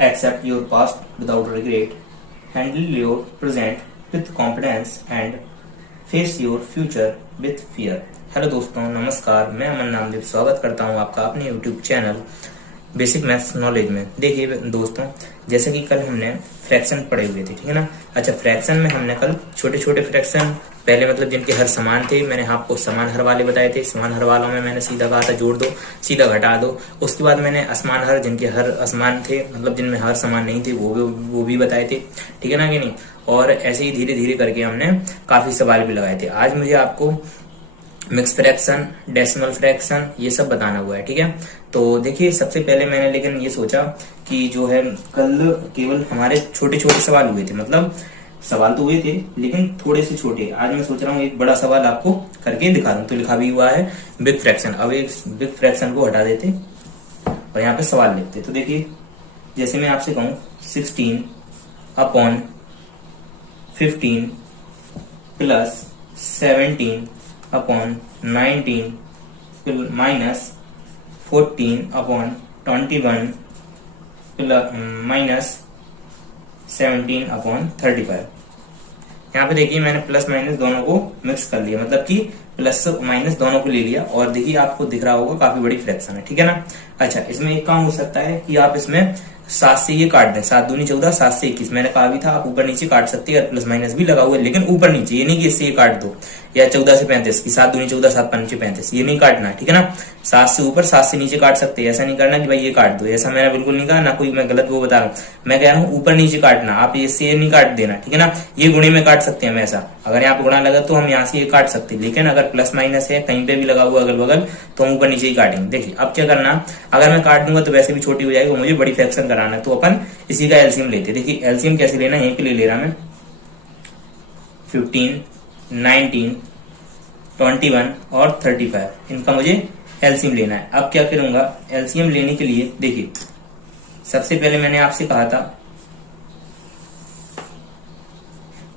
accept your past without regret, handle your present with confidence and face your future with fear। Hello दोस्तों, नमस्कार। मैं अमन नामदेव स्वागत करता हूं आपका अपने YouTube channel basic maths knowledge में। देखिए दोस्तों, जैसे कि कल हमने फ्रैक्शन पढ़े हुए थे, ठीक है ना। अच्छा, फ्रैक्शन में हमने कल छोटे छोटे फ्रैक्शन पहले मतलब जिनके हर समान थे, मैंने आपको समान हर वाले बताए थे। समान हर वालों में मैंने सीधा कहा था जोड़ दो, सीधा घटा दो। उसके बाद मैंने असमान हर, जिनके हर असमान थे मतलब जिनमें हर समान नहीं थे, वो भी बताए थे, ठीक है ना कि नहीं। और ऐसे ही धीरे धीरे करके हमने काफी सवाल भी लगाए थे। आज मुझे आपको मिक्स फ्रैक्शन, डेसिमल फ्रैक्शन ये सब बताना हुआ है, ठीक है। तो देखिए, सबसे पहले मैंने लेकिन ये सोचा कि जो है कल केवल हमारे छोटे छोटे सवाल हुए थे, मतलब सवाल तो हुए थे लेकिन थोड़े से छोटे। आज मैं सोच रहा हूँ एक बड़ा सवाल आपको करके दिखा दूं। तो लिखा भी हुआ है बिग फ्रैक्शन। अब एक बिग फ्रैक्शन को हटा देते और यहाँ पे सवाल लिखते। तो देखिए, जैसे मैं आपसे कहूँ 16 upon 15 plus 17 upon 19 minus 14 upon 21 minus 17 upon 35। यहाँ पे देखिए मैंने प्लस माइनस दोनों को मिक्स कर लिया, मतलब कि प्लस माइनस दोनों को ले लिया। और देखिए आपको दिख रहा होगा काफी बड़ी फ्रैक्शन है, ठीक है ना। अच्छा, इसमें एक काम हो सकता है कि आप इसमें 7 से ये काट दें। 7 दूनी 14, 7 से 21। मैंने कहा भी था आप ऊपर नीचे काट सकते हैं, प्लस माइनस भी लगा हुआ है, लेकिन ऊपर नीचे, ये नहीं कि इससे ये काट दो। या 14 से 35 की 7 दूनी 14, 7 पंचे 35, ये नहीं काटना है, ठीक है ना। 7 से ऊपर 7 से नीचे काट सकते हैं। ऐसा नहीं करना कि भाई ये काट दो, ऐसा मैंने बिल्कुल नहीं कहा, ना कोई मैं गलत वो बता रहा हूँ। मैं कह रहा हूँ ऊपर नीचे काटना, आप इससे ये नहीं काट देना, ठीक है ना। ये गुणे में काट सकते हैं हम ऐसा। अगर यहाँ पे गुणा लगा तो हम यहाँ से ये काट सकते हैं, लेकिन अगर प्लस माइनस है कहीं पे भी लगा हुआ अगल बगल तो हम ऊपर नीचे ही काटेंगे। देखिए अब क्या करना, अगर मैं काट दूंगा तो वैसे भी छोटी हो जाएगी, मुझे बड़ी फ्रैक्शन कराना है, तो अपन इसी का एलसीएम लेते। देखिए एलसीएम कैसे लेना है, यहीं पे ले रहा मैं। 15, 19, 21 और 35, इनका मुझे एलसीएम लेना है। अब क्या करूंगा, एलसीएम लेने के लिए देखिए सबसे पहले मैंने आपसे कहा था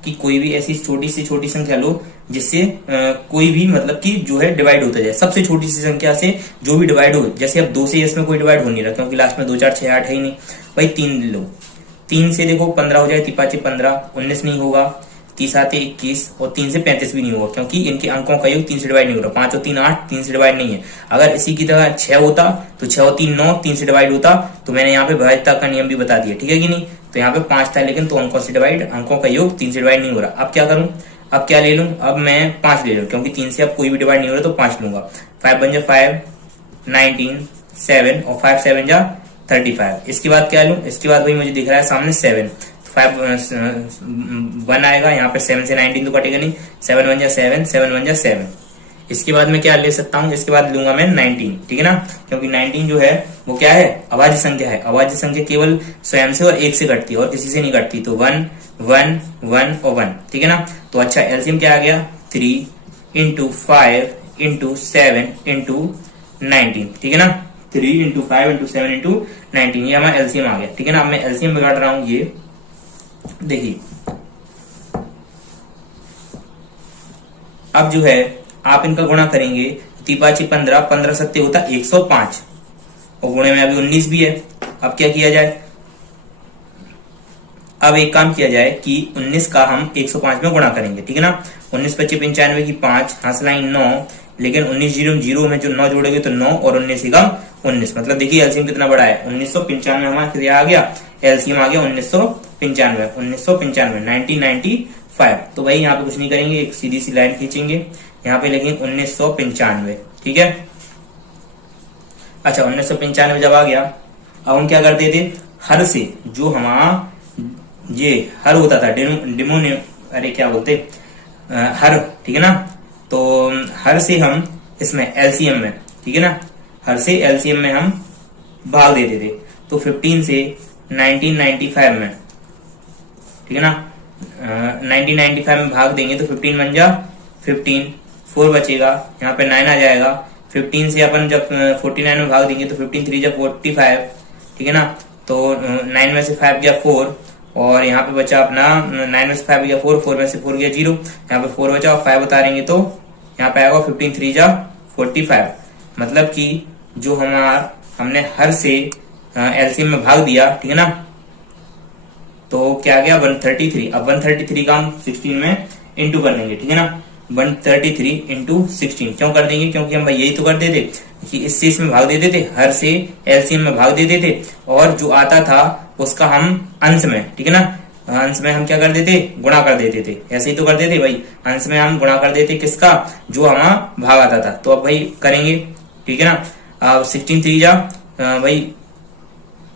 कि कोई भी ऐसी छोटी से छोटी संख्या लो जिससे कोई भी मतलब कि जो है डिवाइड होता जाए। सबसे छोटी सी संख्या से जो भी डिवाइड हो, जैसे अब 2 से इसमें कोई डिवाइड हो नहीं रहा क्योंकि लास्ट में 2 4 6 8 है ही नहीं। भाई 3 लो, 3 से देखो 15 हो जाए, 3 5 15, 19 नहीं होगा, 30 आते 21 और 3 से 35 भी नहीं होगा क्योंकि इनके अंकों का योग 3 से डिवाइड नहीं हो रहा। 5 और 3 8, 3 से डिवाइड नहीं है। अगर इसी की तरह 6 होता तो 6 और 3 9, 3 से डिवाइड होता। तो मैंने यहाँ पे भाज्यता का नियम भी बता दिया, ठीक है कि नहीं। तो यहाँ पे 5 था लेकिन तो अंकों से डिवाइड, अंकों का योग 3 से डिवाइड नहीं हो रहा। अब क्या करूं, अब क्या ले लूं, अब मैं 5 ले लूं क्योंकि 3 से अब कोई भी डिवाइड नहीं हो रहा, तो 5 लूंगा। 5 बन जा 5, 19, 7 और 5 7 जा 35। इसके बाद क्या लूं, इसके बाद वही मुझे दिख रहा है सामने 7, 5 1 आएगा यहाँ पे। 7 से 19 तो कटेगा नहीं, 7 बन जा 7, 7 बन जा 7। इसके बाद मैं क्या ले सकता हूँ, इसके बाद लूंगा मैं 19, ठीक है ना। क्योंकि 19 जो है वो क्या है, अभाज्य संख्या है। अभाज्य संख्या केवल स्वयं से और एक से कटती है और किसी से नहीं कटती। तो 1 1 1 और 1, ठीक है ना। तो अच्छा, एलसीएम क्या आ गया, 3 इंटू 5 इंटू 7 इंटू 19, ठीक है ना। 3 इंटू 5 इंटू 7 इंटू 19, ये हमारा एलसीएम आ गया, ठीक है ना। अब मैं एलसीएम बिगाड़ रहा हूं, ये देखिए। अब जो है आप इनका गुणा करेंगे, 3 5 15, 15 सत्ते होता 105 और गुणे में अभी 19 भी है। अब क्या किया जाए, अब एक काम किया जाए कि 19 का हम 105 में गुणा करेंगे, ठीक है ना। 19 25 95 की 5 हासिलाइन 9, लेकिन 19 0 में जो 9 जोड़ेंगे तो 9 और 19 का 19, मतलब देखिए एलसीएम कितना बड़ा है। 1995 हमारा क्या आ गया, एलसीएम आ गया 1995, 1995। तो भाई यहाँ पे कुछ नहीं करेंगे, एक सीधी सी लाइन खींचेंगे, यहाँ पे लिखेंगे 1995, ठीक है। अच्छा, 1995 जब आ गया, अब हम क्या करते थे, हर से जो हमारा ये हर होता था डिमोनियम, अरे क्या बोलते हर, ठीक है ना। तो हर से हम इसमें एलसीएम में, ठीक है ना, हर से एलसीएम में हम भाग देते थे। तो 15 से 1995 में, ठीक है ना, 1995 में भाग देंगे तो 15 बन जा 15, 4 बचेगा, यहाँ पे 9 आ जाएगा। 15 से अपन जब 49 में भाग देंगे तो 15 3 जब 45, ठीक है ना। तो 9 में से 5 गया 4 और यहाँ पे बचा अपना 9 में से 5 गया 4, 4 में से 4 गया 0, यहाँ पे 4 बचा और 5 उतारेंगे तो यहाँ पे आएगा 15 3 जा 45। मतलब कि जो हमने हर से एलसीएम में भाग दिया, ठीक है ना, तो क्या गया 133। अब 133 का हम 16 में इंटू कर देंगे, ठीक है ना। 133 इंटू 16 क्यों कर देंगे, क्योंकि हम भाई यही तो कर देते कि इससे इसमें भाग दे देते, हर से एलसीएम में भाग दे देते, और जो आता था उसका हम अंश में, ठीक है ना, अंश में हम क्या कर देते, गुणा कर देते थे। ऐसे ही तो कर देते भाई, अंश में हम गुणा कर देते किसका, जो हमारा भाग आता था। तो अब भाई करेंगे, ठीक है ना। अब 16 3 जा भाई,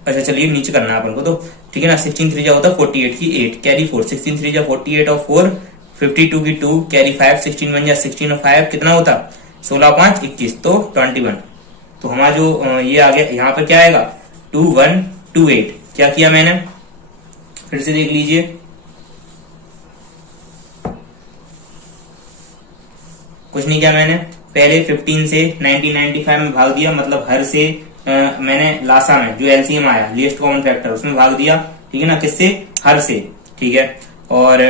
अच्छा चलिए नीचे करना है अपन को, तो ठीक है ना। 16 3 जा होता 48 की 8 कैरी 4, 16 3 जा 48 और 4 52 की 2 कैरी 5, 16 1 जा 16 और 5 कितना होता 16 5 21, तो 21। तो हमारा जो ये आ गया, यहाँ पर क्या आएगा 2128। क्या किया मैंने, फिर से देख लीजिए, कुछ नहीं किया मैंने, पहले 15 से 1995 में भाग दिया, मतलब हर से मैंने लासा में जो एलसीएम आया लीस्ट कॉमन फैक्टर उसमें भाग दिया, ठीक है ना, किससे, हर से, ठीक है। और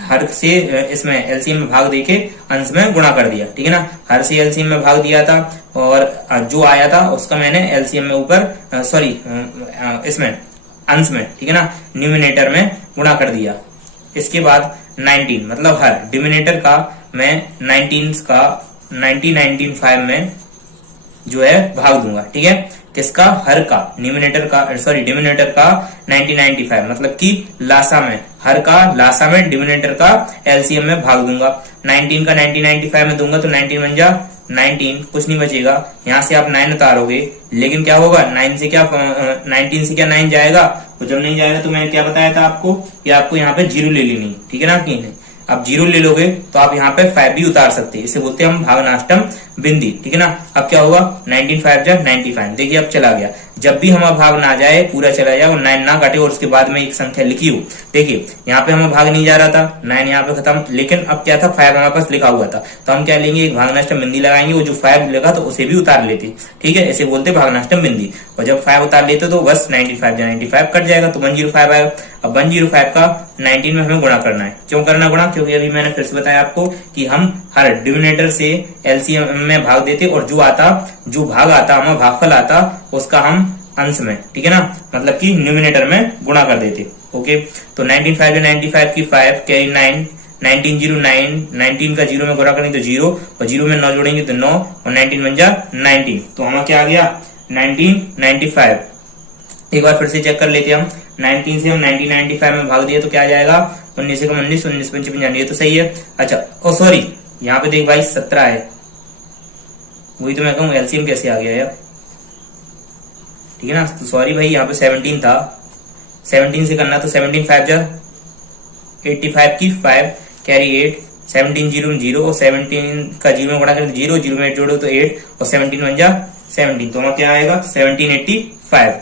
हर से इसमें एलसीएम में भाग देके अंश में गुणा कर दिया, ठीक है ना। हर से एलसीएम में भाग दिया था, और जो आया था उसका मैंने एलसीएम में ऊपर सॉरी इसमें अंश में, ठीक है ना, न्यूमिनेटर में गुणा कर दिया। इसके बाद 19 मतलब हर, डिमिनेटर का मैं 19 का 1995 में जो है भाग दूंगा, ठीक है, किसका, हर का, न्यूमिनेटर का सॉरी डिमिनेटर का 1995 मतलब कि लासा में, हर का लासा में डिमिनेटर का एलसीएम में भाग दूंगा। 19 का 1995 में दूंगा तो 19 बन जा 19, कुछ नहीं बचेगा, यहाँ से आप 9 उतारोगे, लेकिन क्या होगा 9 से क्या 19 से क्या 9 जाएगा, तो जब नहीं जाएगा तो मैंने क्या बताया था आपको कि आपको यहाँ पे 0 ले लेनी, ठीक है ना। कि आप 0 ले लोगे तो आप यहाँ पे 5 भी उतार सकते हैं, इसे बोलते हैं हम भागनाष्टम बिंदी, ठीक है ना। अब क्या होगा 19 5 जा 95, देखिए अब चला गया। जब भी हमारा भाग ना जाए, पूरा चला जाए और 9 ना घटे और उसके बाद में एक संख्या लिखी हो, देखिए यहाँ पे हमें भाग नहीं जा रहा था, 9 यहाँ पे खत्म, लेकिन अब क्या था 5 हमारे पास लिखा हुआ था, तो हम क्या लेंगे, एक भागनाष्टम बिंदी लगाएंगे, वो जो 5 लिखा तो उसे भी उतार लेते, ठीक है, इसे बोलते भागनाष्टम बिंदी। और जब 5 उतार लेते तो बस 95 जा 95 कट जाएगा, तो 105 आएगा। अब 105 का 19 में हमें गुणा करना है। क्यों करना गुणा, क्योंकि अभी मैंने फिर से बताया आपको कि हम हर डिविनेटर से एलसीएम में भाग देते, और जो भाग आता हमारा भागफल आता उसका हम अंश में, ठीक है ना, मतलब कि न्यूमिनेटर में गुणा कर देते। ओके, तो 95 या 95 की 5 कैरी 9, 19 0 9, 19 का 0 में गुणा करेंगे तो 0, और 0 में 9 जोड़ेंगे तो 9, और 19 बन जा 19, तो हमारा क्या आ गया 1995। एक बार फिर से चेक कर लेते हैं हम, 19 से हम 1995 में भाग दिए तो क्या आ जाएगा 19 से कम 19, 19 पंच 55, ये तो सही है। अच्छा ओ सॉरी, यहाँ पे देख भाई 17 है, वही तो मैं कहूँ एलसीएम कैसे आ गया यार, ठीक है ना। तो सॉरी भाई, यहाँ पे 17 था, 17 से करना तो 17 5 जा 85 की 5 कैरी 8, 17 0 0, और 17 का 0 में गुणा करें 0, 0 में 8 जोड़ो तो 8, और 17 बन जा 17, तो हमारा क्या आएगा 1785,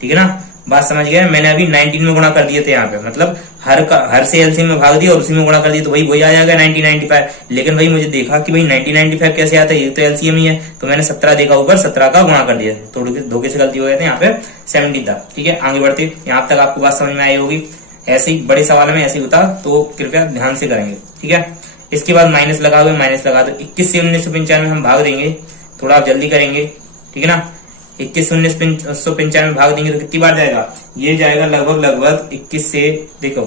ठीक है ना। बात समझ गए, मैंने अभी 19 में गुणा कर दिए थे यहाँ पे, मतलब हर से एलसीएम में भाग दिया और उसी में गुणा कर दिया, तो वही आ जाएगा 1995। लेकिन भाई मुझे देखा कि भाई 1995 कैसे आता है, ये तो एलसीएम ही है, तो मैंने 17 देखा ऊपर, 17 का गुणा कर दिया, थोड़ी धोखे से गलती हो गई थी, यहाँ पे 17 था, ठीक है। आगे बढ़ते, यहाँ तक आपको बात समझ में आई होगी। ऐसे ही बड़े सवाल में ऐसे ही होता, तो कृपया ध्यान से करेंगे, ठीक है। इसके बाद माइनस लगा दो, माइनस लगा दो, 21 से 1995 हम भाग देंगे, थोड़ा आप जल्दी करेंगे, ठीक है ना। 21 से 1995 भाग देंगे तो कितनी बार जाएगा, ये जाएगा लगभग 21 से, देखो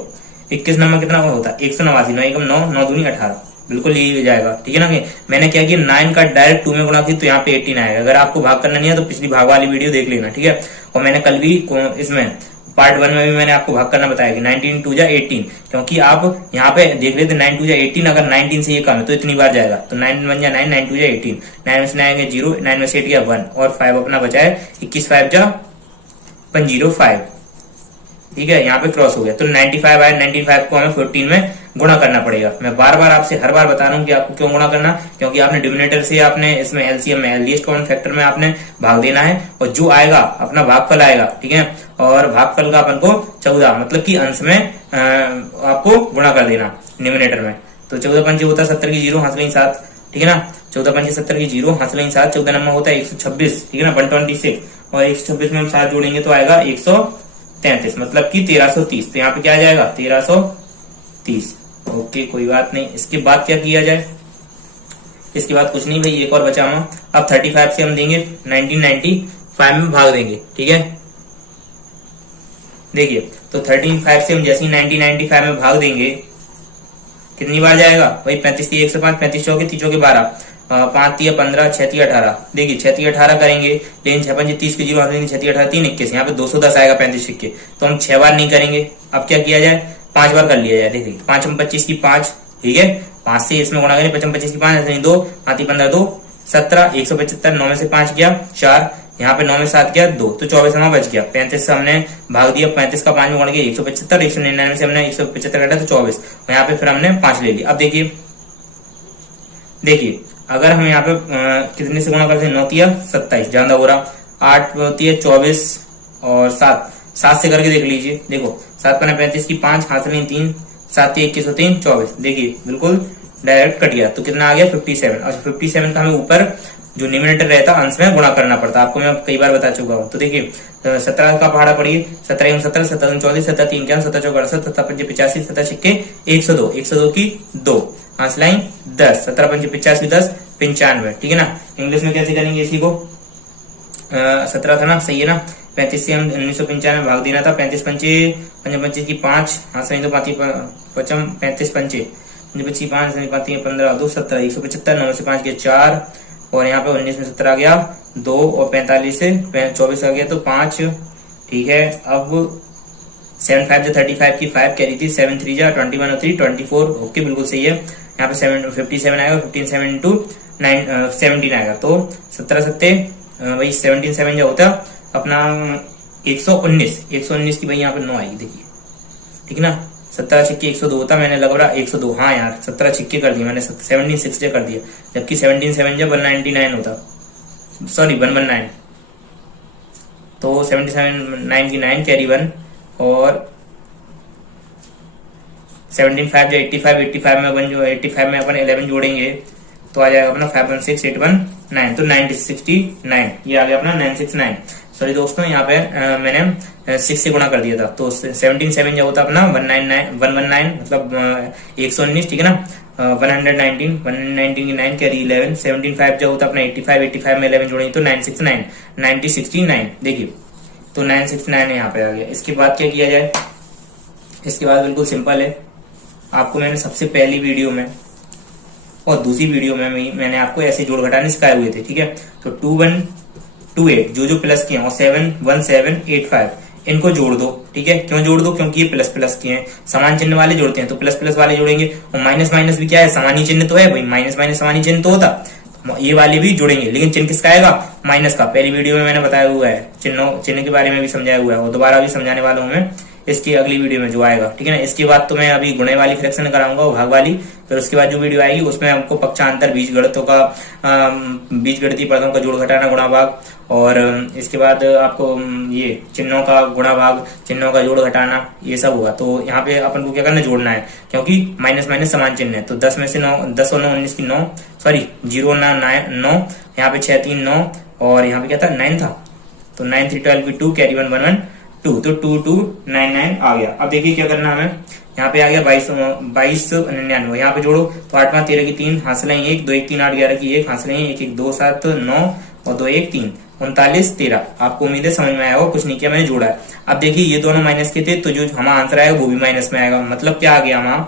21 नंबर कितना होता है 189, 9 एकम 9, 9 दूनी 18, बिल्कुल यही जाएगा, ठीक है ना। मैंने क्या किया 9 का डायरेक्ट 2 में गुणा की तो यहाँ पे 18 आएगा। अगर आपको भाग करना नहीं है तो पिछली भाग वाली वीडियो देख लेना, ठीक है। और मैंने कल भी इसमें पार्ट 1 में भी मैंने आपको भाग करना बताया कि 19 2 जा 18, क्योंकि आप यहाँ पे देख लेते 9 2 जा 18, अगर 19 से ये कम है तो इतनी बार जाएगा, तो 9 1 जा 9, 9 2 जा 18, 9 में से आएंगे 0, 9 में से 8 गया 1, और 5 अपना बचा है 21 5 जा 105, ठीक है, यहाँ पे क्रॉस हो गया। तो 95 आया, 95 को हमें 14 में गुणा करना पड़ेगा। मैं बार बार आपसे हर बार बता रहा हूँ कि आपको क्यों गुणा करना, क्योंकि आपने डिनोमिनेटर से आपने इसमें एलसीएम में लीस्ट कॉमन फैक्टर में आपने भाग देना है, और जो आएगा अपना भागफल आएगा, ठीक है। और भागफल का अपन को 14 मतलब कि अंश में आपको गुणा कर देना न्यूमिनेटर में। तो 14 पंचे होता है 70 की 0, हासिल 7, ठीक है ना। 14 पंचे 70 की 0, हासिल 7, 14 नंबर होता है 126, ठीक है ना, 126, और 126 में हम 7 जोड़ेंगे तो आएगा 133, मतलब कि 1330। तो यहाँ पे क्या आ जाएगा 1330। ओके, कोई बात नहीं। इसके बाद क्या किया जाए, इसके बाद कुछ नहीं भाई, एक और बचा हुआ। अब 35 से हम देंगे 1995 में भाग देंगे, ठीक है। देखिए तो 13 से हम जैसे ही 95 में भाग देंगे, कितनी बार जाएगा वही 35 की 105, 35 चौके 30 चौके 12, 5 तिया 15, 6 तिया 18। देखिए 6 तिया 18 करेंगे, लेकिन 6 पंजे 30 के 0 हाथ 6 तिया 18 3 21, यहाँ पे 210 आएगा 35 सिक्के, तो हम 6 बार नहीं करेंगे। अब क्या किया जाए, 5 बार कर लिया जाए। देखिए 5 हम 25 की 5, ठीक है, 5 से इसमें गुणा करें, 5 25 की 5 ऐसे 2, 5 15 2 17, 175, 9 में से 5 गया 4, यहाँ पे 9 में 7 गया 2, तो 24 हमारा बच गया। 35 से हमने भाग दिया, 35 का 5 में गुणा किया 175, 199 से हमने 175 घटा तो 24, और यहाँ पे फिर हमने 5 ले लिया। अब देखिए अगर हम यहाँ पे कितने से गुणा करते हैं, 9 तिया 27, ज्यादा हो रहा, 8 तिया 24 और 7 से करके देख लीजिए। देखो 7 पन्ना 35 की 5, हाथ में 3, 7 तिया 21 3 24, देखिए बिल्कुल डायरेक्ट कट गया। तो कितना आ गया 57, और 57 का हमें ऊपर जो न्यूमरेटर रहता अंश में गुणा करना पड़ता, आपको मैं कई बार बता चुका हूँ। तो देखिए 17 का पहाड़ा पड़िए, 17 17, 17 34, 17 3 क्या 17 चौक 68, 17 पंजे 85, 17 छिक्के 102, 102 की 2, हाथ लाइन 10, 17 पंजे 85 10 95, ठीक है ना। इंग्लिश में कैसे करेंगे इसी को, 17 था ना, सही है ना। 35 से हम 1995 भाग देना था, 35 पंचे 25 की 5, हाथ से पचम 35 पंचे 25 5 15 2 17, 175, 9 से 5 के 4, और यहाँ पे 19 में 17 आ गया 2, और 45 से 24 आ गया तो 5, ठीक है। अब 7 5 जा 35 की 5 कैरी थी, 7 3 जा 21 और 3 24, ओके बिल्कुल सही है। यहाँ पे 57 आएगा, 15 7 इंटू 17 आएगा, तो 17 सत्ते वही 17 7 जो होता अपना 119 की भाई यहाँ पे 9 आएगी, देखिए ठीक है ना। 17 छिक्के 102 होता, मैंने लग रहा 102, हाँ यार 17 छिक्के कर दिया मैंने, 17 6 कर दिया, जबकि 17 7 जब 199 होता, सॉरी 119, तो 77 99 कैरी 1, और 17 5 जो 85, 85 में अपन जो 85 में अपन 11 जोड़ेंगे तो आ जाएगा अपना 516 819, तो 969, ये आ गया अपना 969। सॉरी दोस्तों, यहाँ पे मैंने 6 से गुणा कर दिया था, तो 17 7 जो होता अपना 119 मतलब 119, ठीक है ना। 119 की 9 कैरी 11, 17 5 जो होता अपना 85 में 11 जोड़ेंगे तो 969 9069, देखिए तो 969 यहाँ पे आ गया। इसके बाद क्या किया जाए, इसके बाद बिल्कुल सिंपल है, आपको मैंने सबसे पहली वीडियो में और दूसरी वीडियो में मैंने आपको ऐसे जोड़ घटाने सिखाए हुए थे, ठीक है। तो 2128 जो प्लस किए और 71785 इनको जोड़ दो, ठीक है। क्यों जोड़ दो, क्योंकि ये प्लस प्लस किए हैं, समान चिन्ह वाले जोड़ते हैं तो प्लस प्लस वाले जोड़ेंगे, और माइनस माइनस भी क्या है, समानी चिन्ह तो है भाई, माइनस माइनस समानी चिन्ह तो होता, ये वाले भी जोड़ेंगे, लेकिन चिन्ह किसका आएगा, माइनस का। पहली वीडियो में मैंने बताया हुआ है, चिन्ह के बारे में भी समझाया हुआ है, और दोबारा भी समझाने वाला हूं मैं इसकी अगली वीडियो में जो आएगा, ठीक है ना। इसके बाद तो मैं अभी गुणे वाली फ्रैक्शन कराऊंगा, भाग वाली, फिर उसके बाद जो वीडियो आएगी उसमें हमको पक्षांतर बीजगणितों का बीजगणितीय पदों का जोड़ घटाना गुणा भाग, और इसके बाद आपको ये चिन्हों का गुणा भाग, चिन्हों का जोड़ घटाना, ये सब होगा। तो यहाँ पे अपन को क्या करना, जोड़ना है, क्योंकि माइनस माइनस समान चिन्ह है। तो 10 में से 9, 10 और 9 19 की 9, सॉरी 0 9 9, यहाँ पे 6 3 9, और यहाँ पे क्या था 9 था, तो 9 3 12 की 2 कैरी 1 1 1 2, तो 2299 आ गया। अब देखिए क्या करना हमें, यहाँ पे आ गया 2299, यहाँ पे जोड़ो तो 8 5 13 की 3, हासिलें 1 2 1 3 8 11 की 1, हासिलें 1 1 2 7 9 और 2 1 3 39 13। आपको उम्मीद है समझ में आया होगा, कुछ नहीं किया मैंने, जोड़ा है। अब देखिए ये दोनों माइनस के थे, तो जो हमारा आंसर आएगा वो भी माइनस में आएगा। मतलब क्या आ गया हमारा,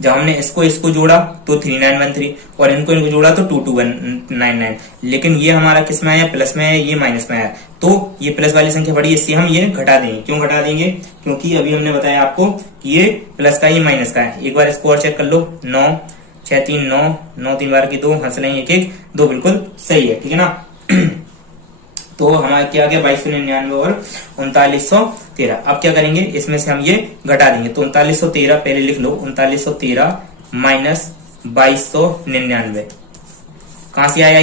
जब हमने इसको जोड़ा तो 3913, और इनको जोड़ा तो 2299, लेकिन ये हमारा किस में आया, प्लस में है, ये माइनस में आया, तो ये प्लस वाली संख्या बड़ी, इससे हम ये घटा देंगे। क्यों घटा देंगे, क्योंकि अभी हमने बताया आपको कि ये प्लस का, ये माइनस का है। एक बार इसको और चेक कर लो, 9 6 3 9 9 3 बार की 2, हंस लेंगे 1 1 2, बिल्कुल सही है, ठीक है ना। तो हमारा क्या आ गया 2299 और 3913। अब क्या करेंगे, इसमें से हम ये घटा देंगे, तो 3913 पहले लिख लो, 3913 माइनस 2299, कहां से आया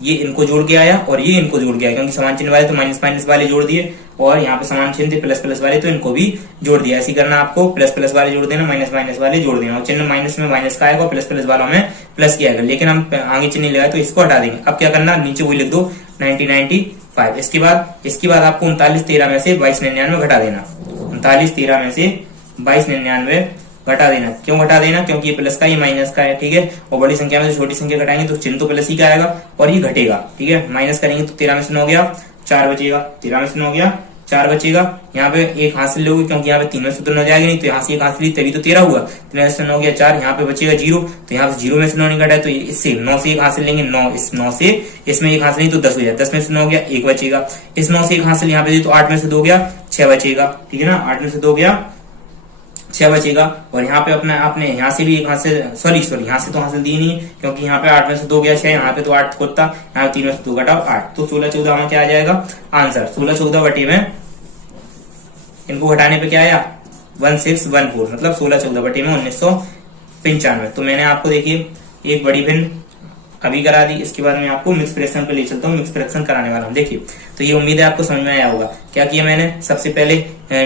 ये इनको जोड़ के आया और ये इनको जोड़ के आया, क्योंकि समान चिन्ह वाले तो माइनस माइनस वाले जोड़ दिए, और यहाँ पे समान चिन्ह थे प्लस प्लस वाले तो इनको भी जोड़ दिया। ऐसे करना, आपको प्लस प्लस वाले जोड़ देना, माइनस माइनस वाले जोड़ देना, और चिन्ह माइनस में माइनस का आएगा, प्लस प्लस वालों में प्लस किया आएगा, लेकिन हम आगे चिन्ह लगाए तो इसको हटा देंगे। अब क्या करना, नीचे वही लिख दो 1995। इसके बाद आपको 3913 में से 2299 घटा देना, 3913 में से 2299 घटा देना। क्यों घटा देना, क्योंकि ये प्लस का, ये माइनस का है, ठीक है। और बड़ी संख्या में से छोटी संख्या घटाएंगे तो चिन्ह तो प्लस ही का आएगा और ये घटेगा, ठीक है। माइनस करेंगे तो 13 में से 9 गया, 4 बचेगा, 13 में से 9 गया 4 बचेगा। यहाँ पे एक हासिल लोगे क्योंकि यहाँ पे 3 में से तो 9 जाएगी नहीं, तो यहाँ से एक हासिल ली तभी तो 13 हुआ। 13 में से 9 गया 4, यहाँ पे बचेगा 0, तो यहाँ से 0 में से 9 निकटा है, तो इससे 9 से एक हासिल लेंगे, 9 इस 9 से इसमें एक हासिल नहीं तो 10 हो जाए, 10 में से 9 गया 1 बचेगा। इस 9 से एक हासिल यहाँ पे दी तो 8 में से 2 गया 6 बचेगा, ठीक है ना, 8 में से 2 गया 6 बचेगा। और यहाँ पे अपना आपने यहाँ से भी एक हासिल सॉरी यहाँ से तो हासिल दी नहीं है क्योंकि यहाँ पे 8 में से 2 गया 6, यहाँ पे तो 8 होता, यहाँ 3 में से 2 घटाओ 8, तो 16 14 में क्या आ जाएगा आंसर 16 14 बटे में इनको घटाने पे क्या आया 1614, मतलब 16 14 बटे में 1995। तो मैंने आपको देखिए एक बड़ी भिन्न अभी करा दी, इसके बाद मैं आपको मिक्स फ्रैक्शन पे ले चलता हूँ, मिक्स फ्रैक्शन कराने वाला हूँ। देखिए तो ये उम्मीद है आपको समझ में आया होगा। क्या किया मैंने, सबसे पहले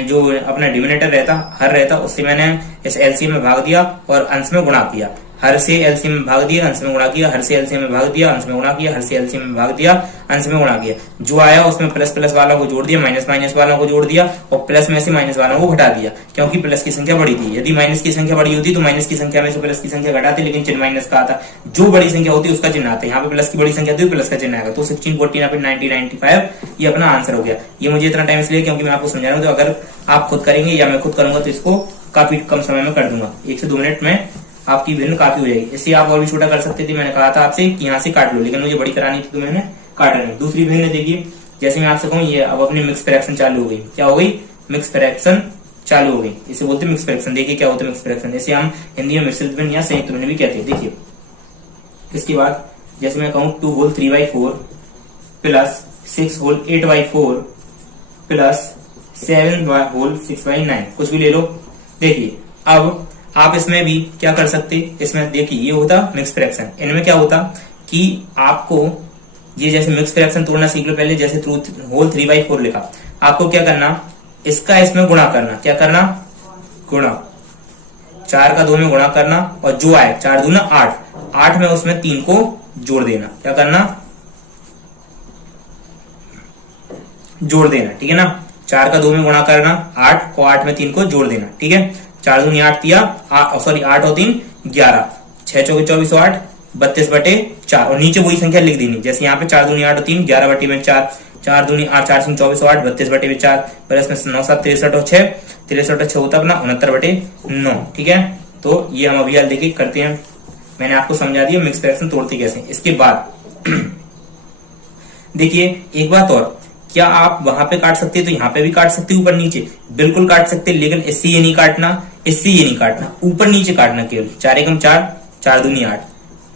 जो अपना डिनोमिनेटर रहता हर रहता उससे मैंने इस एलसीएम में भाग दिया और अंश में गुणा किया, हर से एलसीएम में भाग दिया अंश में गुणा किया, हर से एलसीएम में भाग दिया अंश में गुणा किया, हर से एलसीएम में भाग दिया अंश में गुणा किया। जो आया उसमें प्लस प्लस वालों को जोड़ दिया, माइनस माइनस वालों को जोड़ दिया और प्लस में से माइनस वालों को घटा दिया क्योंकि प्लस की संख्या बड़ी थी। यदि माइनस की संख्या बड़ी होती तो माइनस की संख्या में से प्लस की संख्या घटाते, लेकिन चिन्ह माइनस का आता, जो बड़ी संख्या होती है उसका चिन्ह आता है। यहाँ पे प्लस की बड़ी संख्या थी प्लस का चिन्ह आएगा, तो 16 14 90 95 ये अपना आंसर हो गया। ये मुझे इतना टाइम इसलिए क्योंकि मैं आपको समझा रहा हूँ, तो अगर आप खुद करेंगे या मैं खुद करूंगा तो इसको काफी कम समय में कर दूंगा, 1 से 2 मिनट में आपकी भिन्न काफी हो जाएगी। इससे आप और भी छोटा कर सकते थे, मैंने कहा था आपसे कि यहाँ से काट लो, लेकिन मुझे बड़ी करानी थी तो मैंने काटा नहीं। दूसरी भिन्न देखिए, जैसे मैं आपसे कहूँ ये अब अपनी मिक्स फ्रैक्शन चालू हो गई, क्या हो गई मिक्स फ्रैक्शन चालू हो गई, इसे बोलते हैं मिक्स फ्रैक्शन। देखिए क्या होता है मिक्स फ्रैक्शन, जैसे हम हिंदी में मिश्रित भिन्न या संयुक्त भिन्न भी कहते हैं। देखिए इसके बाद जैसे मैं कहूँ 2 whole 3/4 plus 6 whole 8/4 plus 7 whole 6/9, कुछ भी ले लो। देखिए अब आप इसमें भी क्या कर सकते, इसमें देखिए ये होता मिक्स फ्रैक्शन, इनमें क्या होता कि आपको ये जैसे मिक्स फ्रैक्शन तोड़ना सीख लो पहले, जैसे होल 3/4 लिखा, आपको क्या करना इसका इसमें गुणा करना, क्या करना गुणा, 4 का 2 में गुणा करना और जो आए 4 दूना 8 में उसमें 3 को जोड़ देना, क्या करना जोड़ देना, ठीक है ना। 4 का 2 में गुणा करना, 8 को 8 में 3 को जोड़ देना, ठीक है। 4 दूनी 8 दिया, सॉरी 8 और 3 11, 6 चौके 24 और 8 32 बटे 4 और नीचे वही संख्या लिख देनी, जैसे यहाँ पे 4 दूनी 8 और 3 11 बटे में 4, 4 दूनी 8 4 सिंह 24 और 8 32 बटे में 4, प्लस में 9 7 63 और 6 63 और 6 होता अपना 69 बटे 9, ठीक है। तो ये हम अभी हाल देखिए करते हैं, मैंने आपको समझा दिया मिक्स फ्रैक्शन तोड़ते कैसे। इसके बाद देखिए एक बात और, क्या आप वहां पे काट सकते हैं तो यहाँ पे भी काट सकते, ऊपर नीचे बिल्कुल काट सकते, लेकिन इससे ये नहीं काटना, इससे ये नहीं काटना, ऊपर नीचे काटना केवल। 4 एकम 4, 4 दूनी 8,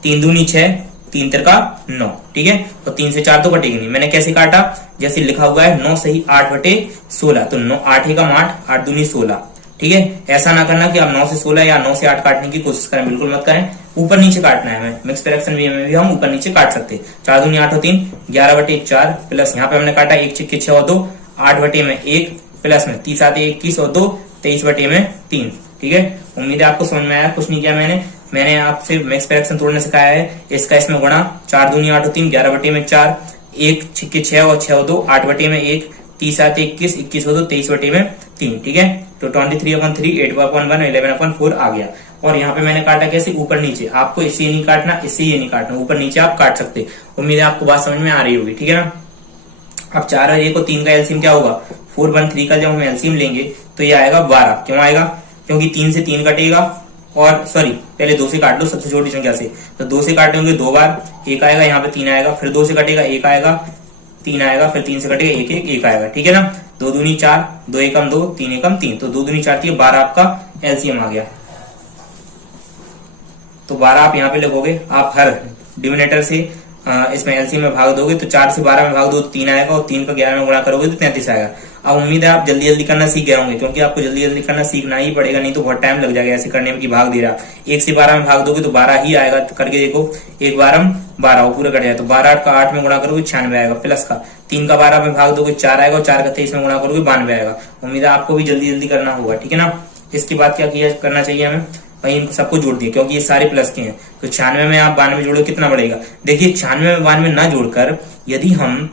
3 दूनी 6, 3 तिरका 9, ठीक है। तो 3 से 4 तो कटेगी नहीं, मैंने कैसे काटा, जैसे लिखा हुआ है 9 सही 8 बटे 16, तो 9 8 एकम 8, 8 दूनी 16, ठीक है। ऐसा ना करना कि आप 9 से 16 या 9 से 8 काटने की कोशिश करें, बिल्कुल मत करें, ऊपर नीचे काटना है हमें। मिक्स फ्रैक्शन में भी हम ऊपर नीचे काट सकते हैं। 4 दूनी 8 और 3 11 बटे 4 प्लस यहाँ पे हमने काटा 1 6 6 और 2 8 बटे में 1 प्लस में 30 आते 21 और 2 23 बटे में 3, ठीक है। उम्मीद है आपको समझ में आया, कुछ नहीं किया मैंने आपसे मिक्स फ्रैक्शन तोड़ने सिखाया है, इसका इसमें गुणा 4 दूनी 8 और 3 11 बटे में 4 1 6 और 6 और 2 8 बटे में 1 30 आते 21 21 और 2 23 बटे में 3, ठीक है। तो 23/3 8/1 11/4 आ गया। और यहाँ पे मैंने काटा कैसे, ऊपर नीचे, आपको इससे नहीं काटना, इससे ये नहीं काटना, ऊपर नीचे आप काट सकते। उम्मीद है आपको बात समझ में आ रही होगी, ठीक है ना। अब 4 और 1 को 3 का एलसीएम क्या होगा, 413 का जब हम एलसीएम लेंगे तो ये आएगा 12, क्यों आएगा, क्योंकि 3 से 3 कटेगा, और सॉरी पहले 2 से काट लो सबसे छोटी संख्या से, तो 2 से काटेंगे 2 बार, 1 आएगा, यहाँ पे 3 आएगा, फिर 2 से कटेगा 1 आएगा, 3 आएगा, फिर 3 से कटेगा 1 1 1 आएगा, ठीक है ना। 2 दूनी 4, 2 एकम 2, 3 एकम 3, तो 2 दूनी 4 थी 12 आपका एलसीएम आ गया। तो 12 आप यहाँ पे लगोगे, आप हर डिनोमिनेटर से इसमें एलसीएम में भाग दोगे तो 4 से 12 में भाग दो तो 3 आएगा, और 3 का 11 में गुणा करोगे तो 33 आएगा। अब उम्मीद है आप जल्दी जल्दी करना सीख गए होंगे, क्योंकि आपको जल्दी जल्दी करना सीखना ही पड़ेगा, नहीं तो बहुत टाइम लग जाएगा ऐसे करने में कि भाग दे रहा। 1 से 12 में भाग दोगे तो 12 ही आएगा, तो करके देखो, 1 12 12 वो पूरा कट जाए, तो 12 का 8 में गुणा करोगे 96 आएगा, प्लस का 3 का 12 में भाग दोगे 4 आएगा, और 4 का 23 में गुणा करोगे 92 आएगा। उम्मीद है आपको भी जल्दी जल्दी करना होगा, ठीक है ना। इसके बाद क्या किया करना चाहिए हमें, वही इनको सबको जोड़ दिया, क्योंकि ये सारे प्लस के हैं, तो 96 में आप 92 जोड़ो कितना बढ़ेगा। देखिए 96 में 92 ना जोड़कर यदि हम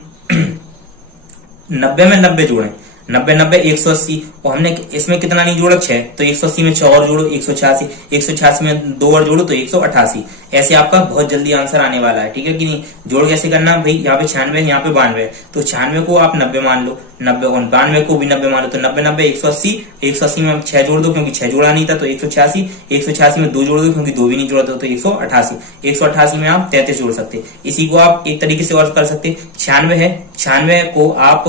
90 में 90 जोड़ें, 90 90 180 और हमने इसमें कितना नहीं जोड़ा 6, तो 180 में 6 और जोड़ो 186, 186 में 2 और जोड़ो तो 188। ऐसे आपका बहुत जल्दी आंसर आने वाला है, ठीक है कि नहीं। जोड़ कैसे करना भाई, यहाँ पे 96 यहाँ पे 92, तो 96 को आप 90 मान लो, 90 और 92 को भी 90 मान लो, तो 90 90 180, 180 में 6 जोड़ दो क्योंकि 6 जोड़ा नहीं था तो 186, 186 में 2 जोड़ दो क्योंकि 2 भी नहीं जोड़ा था तो 188, 188 में आप 33 जोड़ सकते। इसी को आप एक तरीके से और कर सकते, 96 है, 96 को आप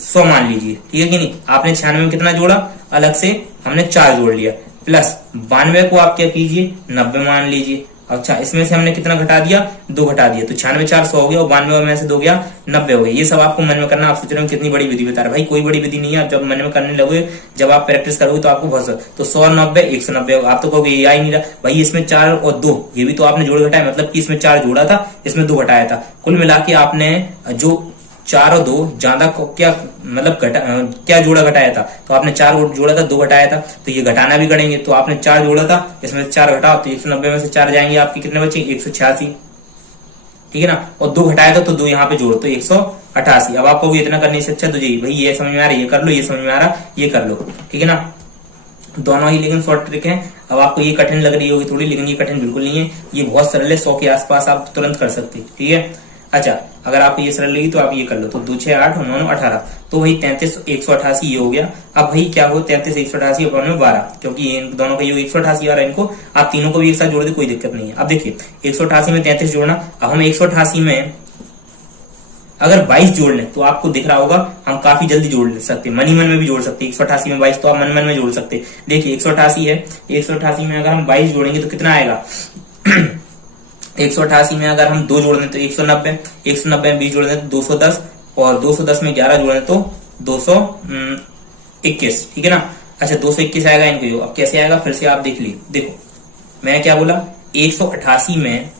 100 मान लीजिए, ठीक है कि नहीं। आपने 96 में कितना जोड़ा, अलग से हमने 4 जोड़ लिया, प्लस 92 को आप क्या कीजिए 90 मान लीजिए। अच्छा, इसमें से हमने कितना घटा दिया, 2 घटा दिया, तो 96 4 100 हो गया और 92 में से 2 गया 90 हो गया। ये सब आपको मन में करना। आप सोच रहे हो कितनी बड़ी विधि बता रहा है, भाई कोई बड़ी विधि नहीं है। आप जब मन में करने लगोगे, जब आप प्रैक्टिस करोगे तो आपको बहुत, तो 100 90 190 होगा। आप तो कहोगे ये आ ही नहीं रहा भाई, इसमें 4 और 2 ये भी तो आपने जोड़ घटाया, मतलब कि इसमें 4 जोड़ा था, इसमें 2 घटाया था। कुल मिला के आपने जो 4 और 2 ज्यादा क्या मतलब क्या जोड़ा घटाया था, तो आपने 4 जोड़ा था 2 घटाया था, तो ये घटाना भी करेंगे। तो आपने 4 जोड़ा था, इसमें से 4 घटाओ तो 190 में से 4 जाएंगे, आपके कितने बचे 186, ठीक है ना। और 2 घटाया था तो 2 यहाँ पे जोड़ो तो 188। अब आपको भी इतना करने से अच्छा तो जी भाई ये समझ में आ रहा है, ये कर लो, ये समझ में आ रहा ये कर लो, ठीक है ना। दोनों ही लेकिन शॉर्ट ट्रिक है। अब आपको ये कठिन लग रही होगी थोड़ी, लेकिन ये कठिन बिल्कुल नहीं है, ये बहुत सरल है, 100 के आसपास आप तुरंत कर सकते, ठीक है। अच्छा, अगर आपको ये सरल लगी तो आप ये कर लो, तो 2 6 8 और 9 18, तो वही 33 188 ये हो गया। अब भाई क्या हो 33 188 और 12, क्योंकि इन दोनों का ये 188 आ रहा है, इनको आप तीनों को भी एक साथ जोड़ दे कोई दिक्कत नहीं है। अब देखिए 188 में 33 जोड़ना, अब हम 188 में अगर 22 जोड़ लें तो आपको दिख रहा होगा हम काफी जल्दी जोड़ सकते हैं, मन ही मन में भी जोड़ सकते हैं। 188 में 22 तो आप मन मन में जोड़ सकते हैं। देखिए 188 है, 188 में अगर हम 22 जोड़ेंगे तो कितना आएगा 188 में अगर हम 2 जोड़ दें तो 190, 190 में 20 जोड़ दें तो 210, और 210 में 11 जोड़ दें तो 221, ठीक है ना। अच्छा 221 आएगा इनको, अब कैसे आएगा फिर से आप देख लीजिए। देखो मैं क्या बोला, 188 में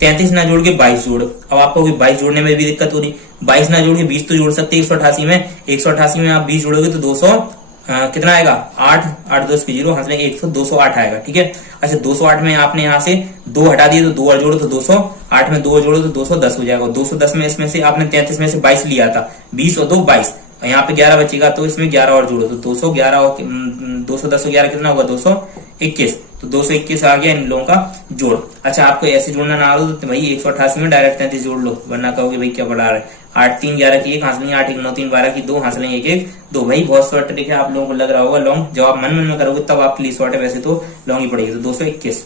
33 ना जोड़ के 22 जोड़। अब आपको 22 जोड़ने में भी दिक्कत हो रही, 22 ना जोड़ के 20 तो जोड़ सकते हैं 188 में। 188 में आप 20 जोड़ोगे तो 200 कितना आएगा 8 8 2 0 हाथ में 100 208 आएगा, ठीक है। अच्छा 208 में आपने यहाँ से 2 हटा दिए तो 2 और जोड़ो तो 208 में 2 और जोड़ो तो 210 हो जाएगा। 210 में इसमें से आपने 33 में से 22 लिया था, 20 और 2 22, यहाँ पे 11 बचेगा तो इसमें 11 और जोड़ो तो 211 और 210 और 11 कितना होगा 221, तो 221 आ गया इन लोगों का जोड़। अच्छा आपको ऐसे जोड़ना ना आ रहा तो भाई 188 में डायरेक्ट 33 जोड़ लो, वरना कहोगे भाई क्या बढ़ा रहा है। 8 3 11 की 1 हासिल नहीं, 8 1 9 3 12 की 2 हासिल नहीं, 1 1 2। भाई बहुत शॉर्ट ट्रिक है, आप लोगों को लग रहा होगा लॉन्ग, जब आप मन मन में करोगे तब आपके लिए शॉर्ट है, वैसे तो लॉन्ग ही पड़ेगी। तो 221,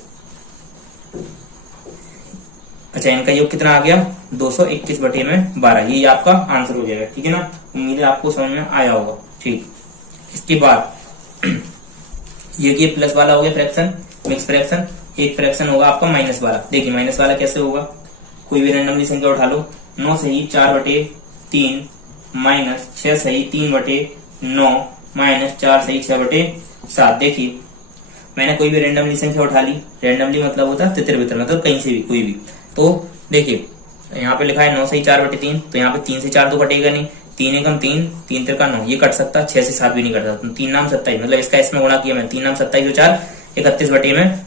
अच्छा इनका योग कितना आ गया 221 बटे में 12, ये आपका आंसर हो जाएगा, ठीक है ना। उम्मीद है आपको समझ में आया होगा, ठीक। इसके बाद ये प्लस वाला हो गया फ्रैक्शन, मिक्स फ्रैक्शन। एक फ्रैक्शन होगा आपका माइनस वाला। देखिए माइनस वाला कैसे होगा, कोई भी रैंडमली संख्या उठा लो, 9 सही 4 बटे 3 माइनस 6 सही 3 बटे 9 माइनस 4 सही 6 बटे 7। देखिए मैंने कोई भी रैंडमली संख्या उठा ली, रैंडमली मतलब होता है तितर बितर, मतलब कहीं से भी कोई भी। तो देखिए यहाँ पे लिखा है 9 सही 4 बटे 3, तो यहाँ पे 3 से 4 तो कटेगा नहीं, 3 एकम 3 3 तिरका 9, ये कट सकता, 6 से 7 भी नहीं कट सकता। 3 नाम 27, मतलब इसका इसमें गुणा किया मैं, 3 नाम 27 और 4 31 बटे में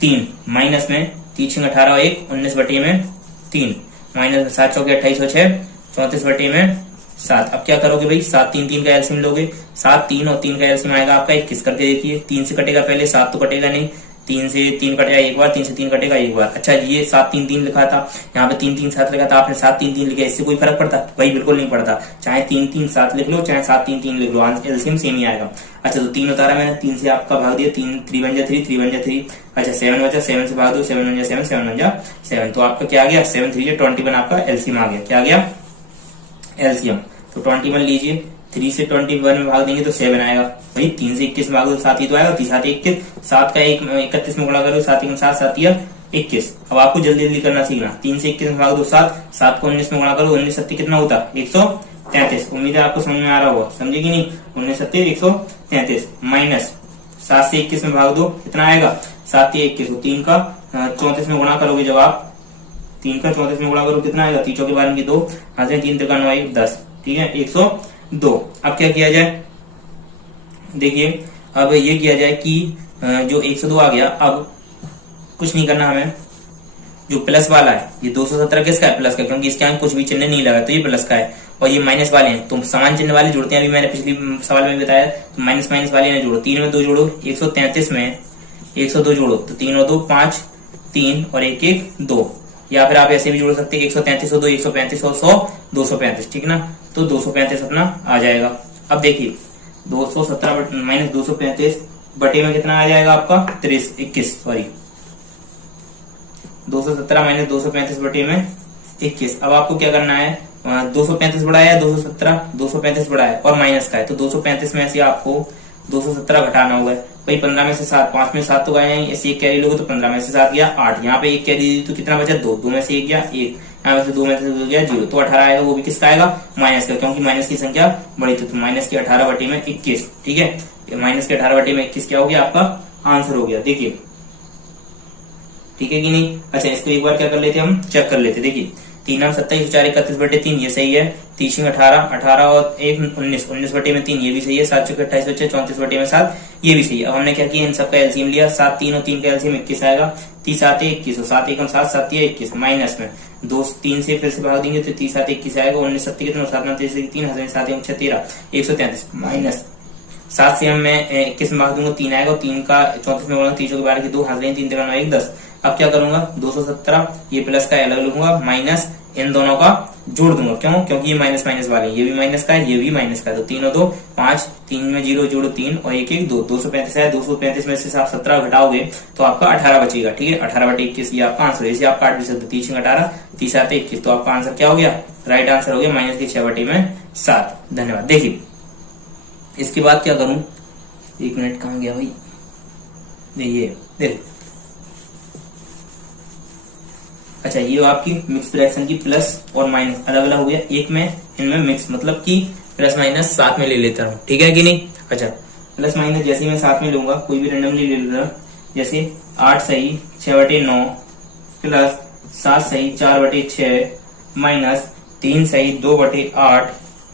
3 माइनस में 3 18 और 1 19 बटे में 3 माइनस में 7 चौके 28 और 6 34 बटे में 7। अब क्या करोगे भाई 7 3 3 का एलसीएम लोगे, 7 3 और 3 का एलसीएम आएगा आपका 21। करके देखिए 3 से कटेगा पहले, 7 तो कटेगा नहीं, 3 से 3 कटेगा एक बार, 3 से 3 कटेगा एक बार। अच्छा ये 7 3 3 लिखा था, यहाँ पे 3 3 7 लिखा था, आपने 7 3 3 लिखा, इससे कोई फर्क पड़ता भाई? बिल्कुल नहीं पड़ता, चाहे 3 3 7 लिख लो चाहे 7 3 3 लिख लो, एलसीएम सेम ही आएगा। अच्छा तो 3 उतारा मैंने, 3 से आपका भाग दिया, 3 3 बन जा 3 3 बन जा 3। अच्छा 7 बचा, 7 से भाग दो, 7 बन जा 7 7 बन जा 7। तो आपका क्या आ गया 7 3 21 आपका एलसीएम आ गया। क्या आ गया एलसीएम? तो 21 लीजिए, 3 से 21 में भाग देंगे तो 7 आएगा भाई, 3 से 21 में भाग दो 7 ही तो आएगा, 3 7 21, 7 का 31 में गुणा करो, 7 1 7 7 21। अब आपको जल्दी जल्दी करना सीखना, 3 से 21 में भाग दो 7, 7 को 19 में गुणा करो, 19 7 कितना होता 133। उम्मीद है आपको समझ में आ रहा होगा, समझे कि नहीं? 19 7 133 माइनस 7 से 21 में भाग दो, कितना आएगा 7 21, 3 का 34 में गुणा करोगे, जब आप 3 का 34 में गुणा करो कितना आएगा, 3 चौके 12 की 2 हाथ से 3 तिरका 9 1 10, ठीक है 102। अब क्या किया जाए, देखिए अब ये किया जाए कि जो 102 आ गया, अब कुछ नहीं करना हमें, जो प्लस वाला है ये 217 किसका है, प्लस का, क्योंकि इसके आगे कुछ भी चिन्ह नहीं लगा तो ये प्लस का है, और ये माइनस वाले हैं, तो समान चिन्ह वाले जुड़ते हैं। अभी मैंने पिछली सवाल में बताया, तो माइनस माइनस वाले ना जोड़ो। 3 में 2 जोड़ो, 133 में 102 जोड़ो, तो 3 और 2 5, 3 और 1 1 2। या फिर आप ऐसे भी जोड़ सकते हैं 133 और 2 135 और 100 235, ठीक ना। तो 235 अपना आ जाएगा। अब देखिए 217 माइनस 235 बटे में कितना आ जाएगा आपका 21, सॉरी 217 माइनस 235 बटे में 21। अब आपको क्या करना है, 235 बढ़ाया है, 235 बढ़ाया और माइनस का है, तो 235 में से आपको 217 घटाना होगा। भाई 15 में से 7, 5 में 7 तो गए हैं, ऐसे एक कैरी लोगे तो 15 में से 7 गया 8, यहाँ पे एक कैरी दी तो कितना बचा 2, 2 में से 1 गया 1, यहाँ में से 2 में से 2 गया 0, तो 18 आएगा। वो भी किसका आएगा, माइनस का, क्योंकि माइनस की संख्या बड़ी तो माइनस की 18 बटे में 21, ठीक है। माइनस के 18 बटे में 21 क्या हो गया, आपका आंसर हो गया। देखिए ठीक है कि नहीं। अच्छा इसको एक बार क्या कर लेते हम, चेक कर लेते। देखिए 3 नाम 27, 4 31 बटे 3, ये सही है। 30 18, 18 और 1 19, 19 बटे में 3, ये भी सही है। 7 चौके 28 बचे 34 बटे में 7, ये भी सही है। अब हमने क्या किया, इन सबका एलसीएम लिया, 7 3 और 3 का एलसीएम 21 आएगा। 30 7 21 और 7 1 7 7 21, माइनस में 2 3 से फिर से भाग देंगे तो 30 7 21 आएगा। 19 7 कितना, 7 9 3 3 7 1 6 13 133, माइनस 7 से हम मैं 21 में भाग दूंगा 3 आएगा, 3 का 34 में बोलूंगा 3 12 की 2 हाथ 3 3 9 1 10। अब क्या करूंगा, 217 ये प्लस का अलग लूंगा, माइनस इन दोनों का जोड़ दूंगा। क्यों, क्योंकि ये माइनस माइनस वाले, ये भी माइनस का है, ये भी माइनस का है। तो 3 और 2 5, 3 में 0 जोड़ो 3 और 1 1 2, 235 है। 235 में से आप 17 घटाओगे तो आपका 18 बचेगा, ठीक है। 18 बटे 21 ये आपका आंसर है। इसे आप काट भी सकते, 30 18 30 7 21, तो आपका आंसर क्या हो गया, राइट आंसर हो गया माइनस की 6 बटे में 7। धन्यवाद। देखिए इसके बाद क्या करूं, 1 मिनट कहां गया भाई, ये देखो। अच्छा ये आपकी मिक्स फ्रैक्शन की प्लस और माइनस अलग अलग हो गया, एक में इनमें मिक्स, मतलब कि प्लस माइनस साथ में ले लेता हूँ, ठीक है कि नहीं। अच्छा प्लस माइनस जैसे मैं साथ में लूंगा, कोई भी रेंडमली ले लेता, जैसे 8 सही 6 बटे 9 प्लस 7 सही 4 बटे 6 माइनस 3 सही 2 बटे 8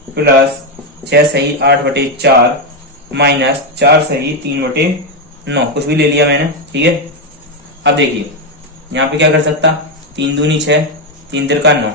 प्लस 6 सही 8 बटे 4 माइनस 4 सही 3 बटे 9, कुछ भी ले लिया मैंने, ठीक है। अब देखिए यहाँ पे क्या कर सकता, 3 दूनी 6, 3 तिरका 9,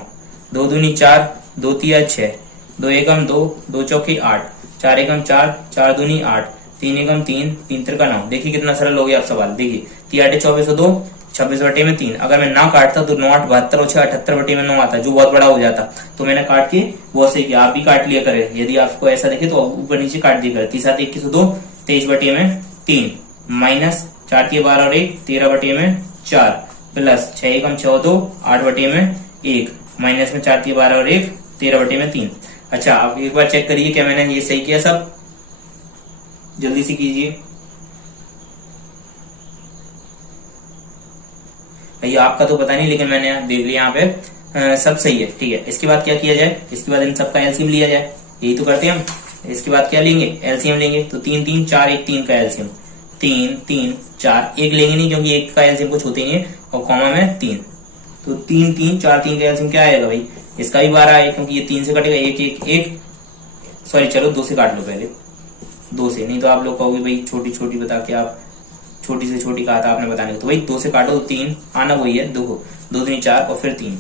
2 दूनी 4, 2 तिया 6, 2 एकम 2, 2 चौके 8, 4 एकम 4, 4 दूनी 8, 3 एकम 3, 3 तिरका 9। देखिए कितना सरल हो गया आप सवाल। देखिए 3 8 24 और 2 26 बटे में 3, अगर मैं ना काटता तो 9 8 72 और 6 78 बटे में 9 आता, जो बहुत बड़ा हो जाता, तो मैंने काट के वो सही किया। आप भी काट लिया करें, यदि आपको ऐसा देखे तो ऊपर नीचे काट दिया करें। 3 7 21 2 23 बटे में 3 माइनस 4 3 12 और 1 13 बटे में 4 प्लस 6 एकम 6 2 8 बटे में 1 माइनस में 4 3 12 और 1 13 बटे में 3। अच्छा आप एक बार चेक करिए क्या मैंने ये सही किया, सब जल्दी से कीजिए भैया। आपका तो पता नहीं, लेकिन मैंने देख लिया यहाँ पे सब सही है, ठीक है। इसके बाद क्या किया जाए, इसके बाद इन सबका एलसीएम लिया जाए, यही तो करते हैं हम। इसके बाद क्या लेंगे, एलसीएम लेंगे, तो 3 3 4 1 3 का एलसीएम 3 3 4 1 लेंगे नहीं, क्योंकि 1 का एलसीएम कुछ होते नहीं है, और कॉमा में 3, तो 3 3 4 3 का एलसीएम क्या आएगा भाई, इसका भी 12 है, क्योंकि ये 3 से कटेगा 1 1 1, सॉरी चलो 2 से काट लो पहले, 2 से, नहीं तो आप लोग कहोगे भाई छोटी छोटी बता के, आप छोटी से छोटी कहा था आपने बताने को, तो भाई 2 से काटो तो 3 आना वही है, 2 2 3 4 और फिर 3,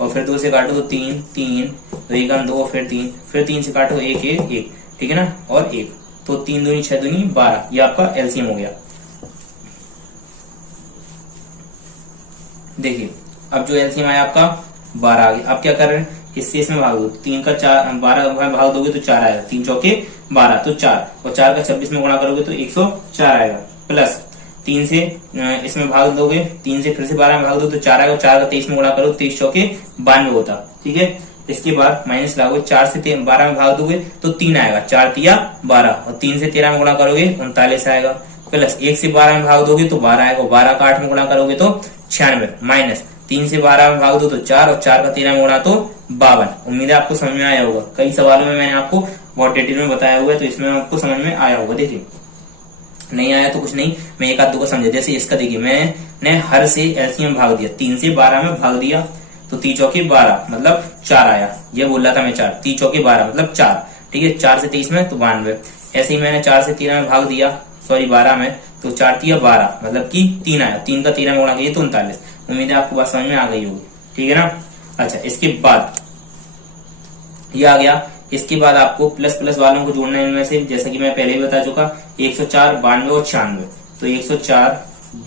और फिर 2 से काटो तो 3 3 तो 1 2 फिर 3 से काटो 1 1 1, ठीक है ना, और 1, तो 3 दूनी 6 दूनी 12, ये आपका एलसीएम हो गया। देखिए अब जो एलसीएम आया आपका 12 आ गया। अब क्या कर रहे हैं, इससे इसमें भाग दो, 3 का 4 12 भाग दोगे तो 4 आएगा, 3 चौके 12 तो 4, और 4 का 26 में गुणा करोगे तो 104 आएगा, प्लस 3 से इसमें भाग दोगे, 3 से फिर से 12 में भाग दो तो 4 आएगा, 4 का 23 में गुणा करो 23 चौके 92 होता, ठीक है। इसके बाद माइनस लागोगे, 4 से 12 में भाग दोगे तो 3 आएगा, 4 तिया 12, और 3 से 13 में गुणा करोगे 39 आएगा, प्लस 1 से 12 में भाग दोगे तो 12 आएगा, 12 का 8 में गुणा करोगे तो 96, माइनस 3 से 12 में भाग दो तो 4, और 4 का 13 में गुणा तो 52। उम्मीद है आपको समझ में आया होगा, कई सवालों में मैंने आपको बहुत डिटेल में बताया हुआ है, तो इसमें आपको समझ में आया होगा। देखिए नहीं आया तो कुछ नहीं, मैं एक आध दो को समझा। जैसे इसका देखिए, मैंने हर से एलसीएम भाग दिया, 3 से 12 में भाग दिया तो 3 चौके 12 मतलब 4 आया, ये बोल रहा था मैं 4, 3 चौके 12 मतलब 4, ठीक है। 4 से 23 में तो 92, ऐसे ही मैंने 4 से 13 में भाग दिया, सॉरी 12 में, तो 4 तिया 12 मतलब कि 3 आया, 3 का 13 में गुणा किया तो 39। उम्मीद है आपको बात समझ में आ गई होगी, ठीक है ना। अच्छा इसके बाद ये आ गया। इसके बाद आपको प्लस प्लस वालों को जोड़ना है इनमें से, जैसा कि मैं पहले ही बता चुका, 104, 92 और 96। तो 104,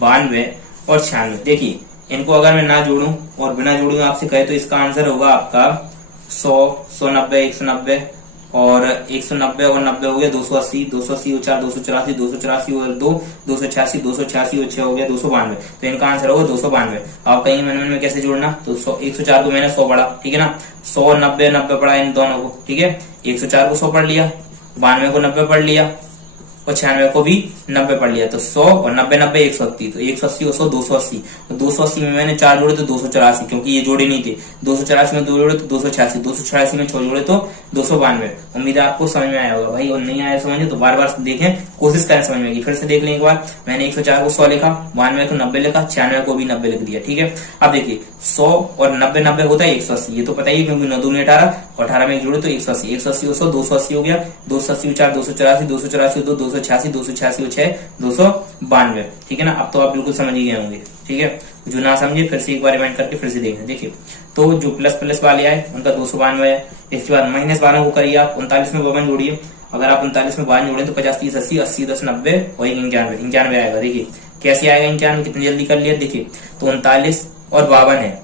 92 और 96। देखिए इनको अगर मैं ना जोड़ूं और बिना जोड़ूं आपसे कहे तो इसका आंसर होगा आपका 100, 190, 190 और 190 और 90 हो गया 280, 280 और 4 284, 284 और 2 286, 286 और 6 हो गया 292। तो इनका आंसर होगा 292। आप कहेंगे मैंने में कैसे जोड़ना, तो 104 को मैंने 100 पढ़ा, ठीक है ना, 100 और 90 90 पढ़ा इन दोनों को, ठीक है। 104 को 100 पढ़ लिया, 92 को 90 पढ़ लिया और 96 को भी 90 पढ़ लिया। तो 100 और 90 90 180, तो 180 और 100 280। तो 280 में मैंने 4 जोड़े तो 284, क्योंकि ये जोड़े नहीं थे। 284 में 2 जोड़े तो 286, 286 में 6 जोड़े तो 292। उम्मीद है आपको समझ में आया होगा भाई, और नहीं आया समझ तो बार बार देखें, कोशिश करें समझने की। फिर से देख लें एक बार, मैंने 104 को 100 लिखा, 92 को 90 लिखा, 96 को भी 90 लिख दिया, ठीक है। अब देखिए 100 और 90 90 होता है 180, ये तो पता ही, क्योंकि 9 दूनी 18 और 18 में एक जोड़े तो 180, 180 और 100 280 हो गया, 280 4 284, 284 2 286, 286 और 6 292, ठीक है ना। अब तो आप बिल्कुल समझ ही गए होंगे, ठीक है। जो ना समझे फिर से एक बार रिमाइंड करके फिर से देखें। देखिए तो जो प्लस प्लस वाले आए उनका 292 है। इसके बाद माइनस वालों को करिए आप, 39 में 52 जोड़िए। अगर आप 39 में 52 जोड़े तो 50 30 80, 80 10 90 और 91, 91 आएगा। देखिए कैसे आएगा 91, कितनी जल्दी कर लिया। देखिए तो 39 और 52 है,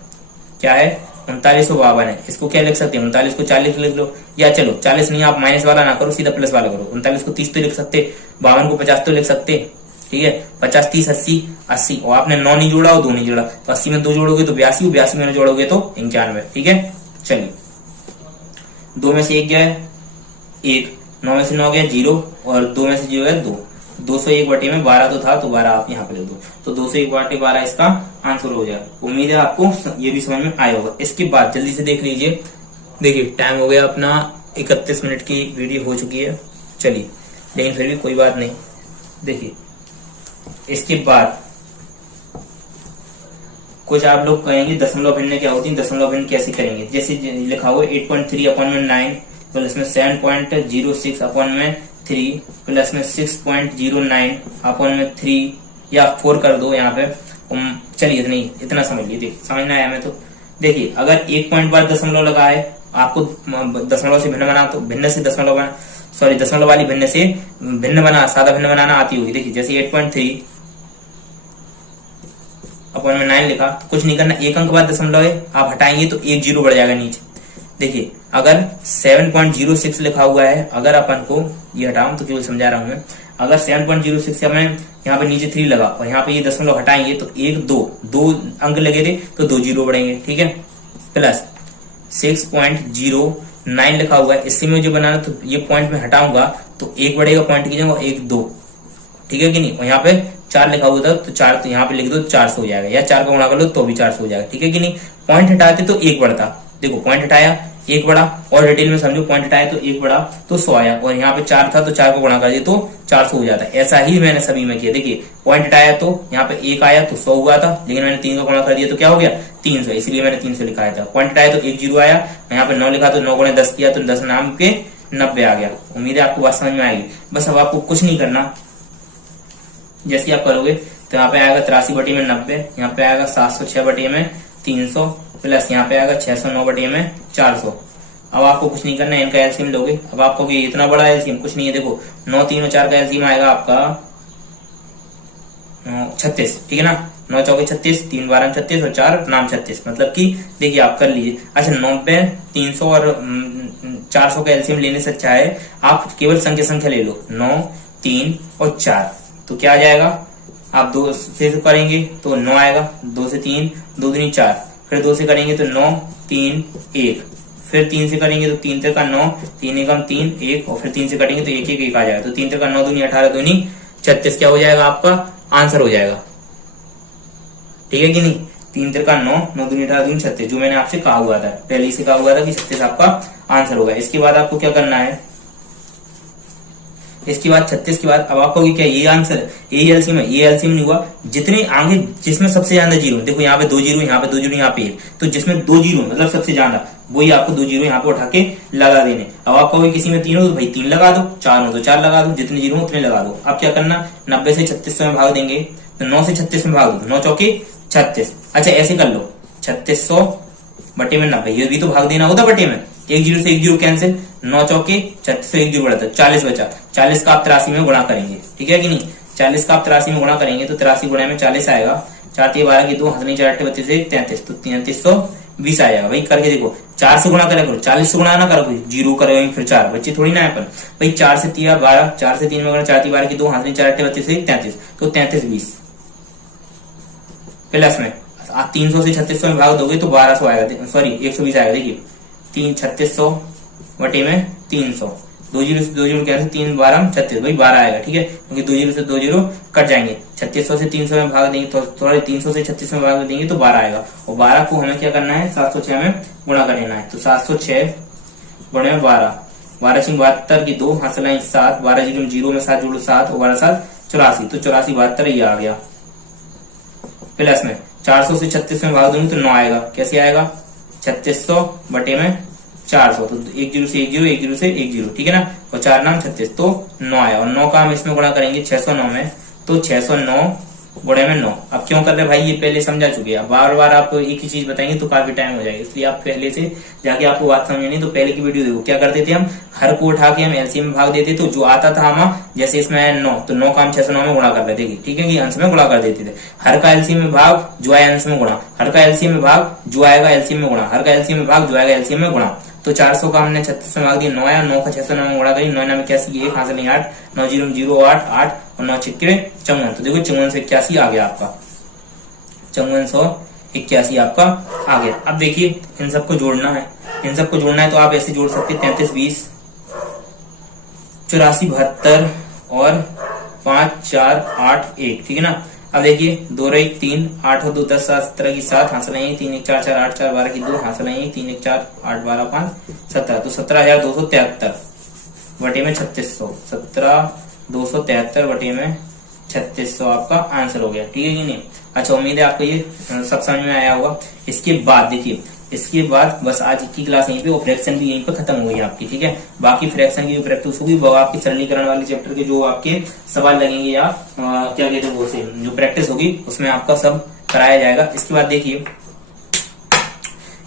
क्या है 39 और 52 है। इसको क्या लिख सकते हैं, 39 को 40 लिख लो, या चलो 40 नहीं, आप माइनस वाला ना करो, सीधा प्लस वाला करो। 39 को 30 तो लिख सकते, 52 को 50 तो लिख सकते, ठीक है। 50 30 80 80, और आपने 9 नहीं जोड़ा और 2 नहीं जोड़ा, तो 80 में 2 जोड़ोगे तो 82, 82 में जोड़ोगे तो 91, ठीक है। चलिए 2 में से 1 गया है 1, 9 में से 9 गया 0 और 2 में से 0 गया 2। 201 बटे में 12 तो था, तो 12 आप यहाँ पे लिख दो, तो 201 बटे 12 इसका आंसर हो जाएगा। उम्मीद है आपको ये भी समझ में आया होगा। इसके बाद जल्दी से देख लीजिए, देखिए टाइम हो गया अपना 31 मिनट की वीडियो हो चुकी है। चलिए लेकिन फिर भी कोई बात नहीं। देखिए इसके बाद कुछ आप लोग कहेंगे दशमलव भिन्न क्या होती है, दशमलव भिन्न कैसे करेंगे। जैसे लिखा हुआ 8.3 अपन में 9 प्लस में 7.06 अपन में 3 प्लस में 6.09 अपन में 3 या 4 कर दो यहाँ पे। चलिए इतना समझ लीजिए, समझना आया मैं तो। देखिए अगर 1 पॉइंट बाद दशमलव लगा है, आपको दशमलव से भिन्न बना, तो भिन्न से दशमलव बना, सॉरी दशमलव वाली भिन्न से भिन्न बना, सादा भिन्न बनाना आती होगी। देखिए जैसे 8.3 अपन में 9 लिखा, तो कुछ नहीं करना, एक अंक बाद दशमलव है, आप हटाएंगे तो 1 0 बढ़ जाएगा नीचे। देखिए अगर 7.06 लिखा हुआ है, अगर अपन को ये हटाऊं तो केवल समझा रहा हूं मैं, अगर 7.06 से हमें यहाँ पे नीचे 3 लगा और यहाँ पे ये दशमलव हटाएंगे तो 1 2 अंक लगे थे तो 2 0 बढ़ेंगे, ठीक है। प्लस 6.09 लिखा हुआ है, इससे मुझे बनाना, तो ये पॉइंट में हटाऊंगा तो 1 बढ़ेगा, पॉइंट की जगह 1 2, ठीक है कि नहीं। और यहाँ पे 4 लिखा हुआ था तो 4, तो यहाँ पे लिख दो 400 हो जाएगा, या 4 का गुणा कर लो तो भी 400 हो जाएगा, ठीक है कि नहीं। पॉइंट हटाते तो 1 बढ़ता, देखो पॉइंट हटाया 1 बढ़ा, और डिटेल में समझो पॉइंट हटाया तो 1 बढ़ा तो 100 आया, और यहाँ पे 4 था तो 4 को गुणा कर दिया तो 400 हो जाता है। ऐसा ही मैंने सभी में किया। देखिए पॉइंट हटाया तो यहाँ पे 1 आया तो 100 हुआ था, लेकिन मैंने 3 का गुणा कर दिया तो क्या हो गया 300, इसलिए मैंने 300 लिखाया था। पॉइंट हटाया तो 1 0 आया, यहाँ पे 9 लिखा तो 9 गुणे 10 किया तो 10 नाम के 90 आ गया। उम्मीद है आपको बात समझ में आएगी। बस अब आपको कुछ नहीं करना, जैसे आप करोगे तो यहाँ पे आएगा 83 बटे में 90, यहाँ पे आएगा 706 बटे में 300, प्लस यहाँ पे आएगा 609 बटे में 400। अब आपको कुछ नहीं करना है, इनका एलसीएम लोगे। अब आपको कि इतना बड़ा एलसीएम कुछ नहीं है, देखो 9 3 और 4 का एलसीएम आएगा आपका 36, ठीक है ना। 9 चौके 36, 3 12 36 और 4 नाम 36, मतलब कि देखिए आप कर लीजिए। अच्छा 90 300 और 400 का एलसीएम लेने से अच्छा है आप केवल संख्या ले लो, 9 3 और 4, तो क्या आ जाएगा, आप 2 से करेंगे तो 9 आएगा, 2 से 3 2 दूनी 4, फिर 2 से करेंगे तो 9 3 1, फिर 3 से करेंगे तो 3 3 9, 3 एकम 3 1, और फिर 3 से करेंगे तो 1 1 1 आ जाएगा, तो 3 3 9 दूनी 18 दूनी 36 क्या हो जाएगा, आपका आंसर हो जाएगा, ठीक है कि नहीं। 3 3 9 9 दूनी 18 दूनी 36, जो मैंने आपसे कहा हुआ था, पहले से कहा हुआ था कि 36 आपका आंसर होगा। इसके बाद आपको क्या करना है, इसके बाद 36 के बाद अब आपको क्या ये आंसर, ये एलसीएम है, ये एलसीएम नहीं हुआ, जितने आगे जिसमें सबसे ज्यादा जीरो, देखो यहाँ पे 2 जीरो, यहाँ पे 2 जीरो, यहाँ पे 1, तो जिसमें 2 जीरो मतलब सबसे ज्यादा, वही आपको 2 जीरो यहाँ पे उठा के लगा देने। अब आप कहोगे किसी में 3 हो तो भाई 3 लगा दो, 4 हो तो 4 लगा दो, जितने जीरो हो उतने लगा दो। अब क्या करना, 90 से 36 में भाग देंगे, तो 9 से 36 में भाग दो, 9 चौके 36। अच्छा ऐसे कर लो, 3600 बटे में 90, ये भी तो भाग देना होता बटे में, एक जीरो से एक जीरो कैंसिल, 9 चौके 36, एक जीरो बढ़ा था 40 बचा। 40 का आप 83 में गुणा करेंगे, ठीक है कि नहीं। 40 का आप 83 में गुणा करेंगे तो 83 गुणा में 40 आएगा। 4 3 12 की 2 हंसनी 4 8 32 33, तो 3320 आएगा। भाई करके देखो, 4 से गुणा करें करो, 40 से गुणा ना करो, जीरो करेंगे फिर 4 बच्चे थोड़ी ना है अपन। भाई 4 से 3 12, 4 से 3 में 4 3 12 की 2 हंसनी 4 8 32 33, तो 3320 प्लस में 300 से 3600 में भाग दोगे तो 1200 आएगा, सॉरी 120 आएगा। देखिए 3600 बटे में 300, 2 जीरो से 2 जीरो कैसे, 3 12 36, भाई 12 आएगा, ठीक है, क्योंकि 2 जीरो से 2 जीरो कट जाएंगे। 3600 से 300 में भाग देंगे तो थोड़ा 300 से 36 में भाग देंगे तो 12 आएगा, और 12 को हमें क्या करना है 706 में गुणा कर देना है। तो 706 गुणे में 12, 12 6 72 की 2 हंसला 7, 12 जीरो जीरो में 7 जोड़ो 7 और 12 7 84, तो 84 72 ये आ गया। प्लस में 400 से 36 में भाग दूंगी तो 9 आएगा, कैसे आएगा 3600 बटे में 400, तो 1 जीरो से 1 जीरो, 1 जीरो से 1 जीरो, ठीक है ना, और 4 नाम 36, तो 9 आया। और 9 का हम इसमें गुणा करेंगे 609 में, तो 609 गुणे में 9। अब क्यों कर रहे भाई, ये पहले समझा चुके हैं, बार बार आप एक ही चीज बताएंगे तो काफी टाइम हो जाएगा, इसलिए आप पहले से जाके आपको बात समझ नहीं तो पहले की वीडियो देखो। क्या करते थे हम, हर को उठा के हम एलसीएम में भाग देते, तो जो आता था हम, जैसे इसमें 9, तो 9 का हम 609 में गुणा कर लेते थे, ठीक है कि अंश में गुणा कर देते थे। हर का एलसीएम में भाग जो आया अंश में गुणा, हर का एलसीएम में भाग जो आएगा एलसीएम में गुणा, हर का एलसीएम में भाग जो आएगा एलसीएम में गुणा। तो 400 का हमने 36 में भाग दिया, 9 आया, 9 का 609 में गुणा करी, 9 में 81, 1 हासिल नहीं 8, 9 जीरो 0 8 8 और 9 छिक्के 54, तो देखो 5481 आ गया आपका, 5481 आपका आ गया। अब देखिए इन सबको जोड़ना है, इन सबको जोड़ना है तो आप ऐसे जोड़ सकते हैं 33 20 84 72 और 5 4 8 1, ठीक है ना। अब देखिए 2 1 3 8 और 2 10 7 17 की 7 हासिल 3 1 4 4 8 4 12 की 2 हासिल 3 1 4 8 12 5 17, तो 17273 बटे में 3600, 17273 बटे में 3600 आपका आंसर हो गया, ठीक है कि नहीं। अच्छा, उम्मीद है आपको ये सब समझ में आया होगा। इसके बाद देखिए, इसके बाद बस आज की क्लास यहीं पे, और फ्रैक्शन भी यहीं पे खत्म हुई आपकी, ठीक है। बाकी फ्रैक्शन की प्रैक्टिस होगी, वो आपकी सरलीकरण वाले चैप्टर के जो आपके सवाल लगेंगे या क्या कहते हैं वो से जो प्रैक्टिस होगी उसमें आपका सब कराया जाएगा। इसके बाद देखिए,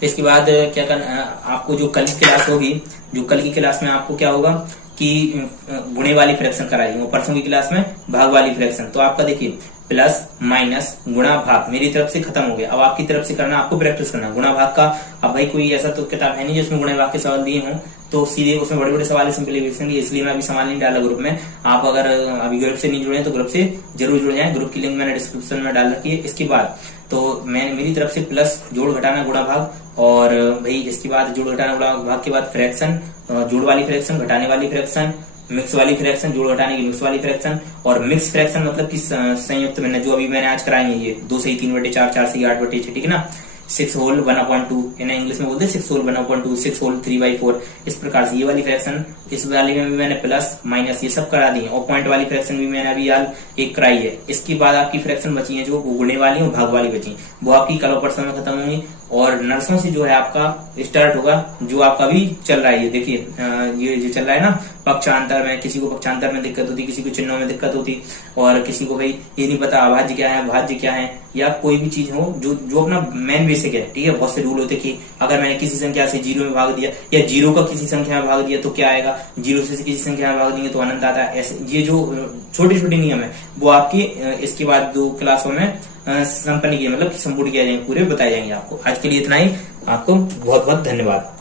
इसके बाद क्या करना आपको, जो कल की क्लास होगी, जो कल की क्लास में आपको क्या होगा कि गुणे वाली फ्रैक्शन कराएंगे, और परसों की क्लास में भाग वाली फ्रैक्शन। तो आपका देखिए प्लस माइनस गुणा भाग मेरी तरफ से खत्म हो गया, अब आपकी तरफ से करना, आपको प्रैक्टिस करना गुणा भाग का। अब भाई कोई ऐसा तो किताब है नहीं जिसमें गुणा भाग के सवाल दिए हों, तो सीधे उसमें बड़े बड़े सवाल सिंपलीफिकेशन, इसलिए मैं अभी सवाल नहीं डाला ग्रुप में। आप अगर अभी ग्रुप से नहीं जुड़े तो ग्रुप से जरूर जुड़ जाएं, ग्रुप की लिंक मैंने डिस्क्रिप्शन में डाल रखी है। इसके बाद तो मैं मेरी तरफ से प्लस जोड़ घटाना गुणा भाग, और भाई इसके बाद जोड़ घटाना गुणा भाग के बाद फ्रैक्शन, जोड़ वाली फ्रैक्शन, घटाने वाली फ्रैक्शन, मिक्स वाली फ्रैक्शन, जोड़ घटाने की मिक्स वाली फ्रैक्शन, और मिक्स फ्रैक्शन मतलब कि संयुक्त में जो अभी मैंने आज कराएंगे ये 2 से 3 बटे 4, 4 से 8 बटे 6, ठीक है ना। 6 होल 1/2, इन्हें इंग्लिश में बोलते हैं 6 होल 1/2, 6 होल 3/4, इस प्रकार से ये वाली फ्रैक्शन, इस वाली में भी मैंने प्लस माइनस ये सब करा दी है, और पॉइंट वाली फ्रैक्शन भी मैंने अभी यार एक कराई है। इसके बाद आपकी फ्रैक्शन बची है जो गुणे वाली और भाग वाली बची, वो आपकी कल और परसों में खत्म होंगी। और नर्सों से जो है आपका स्टार्ट होगा, जो आपका भी चल रहा है, ये देखिए ये जो चल रहा है ना पक्षांतर में, किसी को पक्षांतर में दिक्कत होती, किसी को चिन्हों में दिक्कत होती, और किसी को भाई ये नहीं पता अभाज्य क्या है, भाज्य क्या है, या कोई भी चीज हो जो अपना मेन बेसिक है, ठीक है। बहुत से रूल होते कि अगर मैंने किसी संख्या से 0 में भाग दिया, या 0 का किसी संख्या में भाग दिया तो क्या आएगा, 0 से किसी संख्या में भाग देंगे तो अनंत आता है। ऐसे ये जो छोटे छोटे नियम है वो आपकी इसके बाद 2 क्लासों में संपन्न किए, मतलब संपूर्ण किया जाएंगे, पूरे बताए जाएंगे आपको। आज के लिए इतना ही, आपको बहुत बहुत धन्यवाद।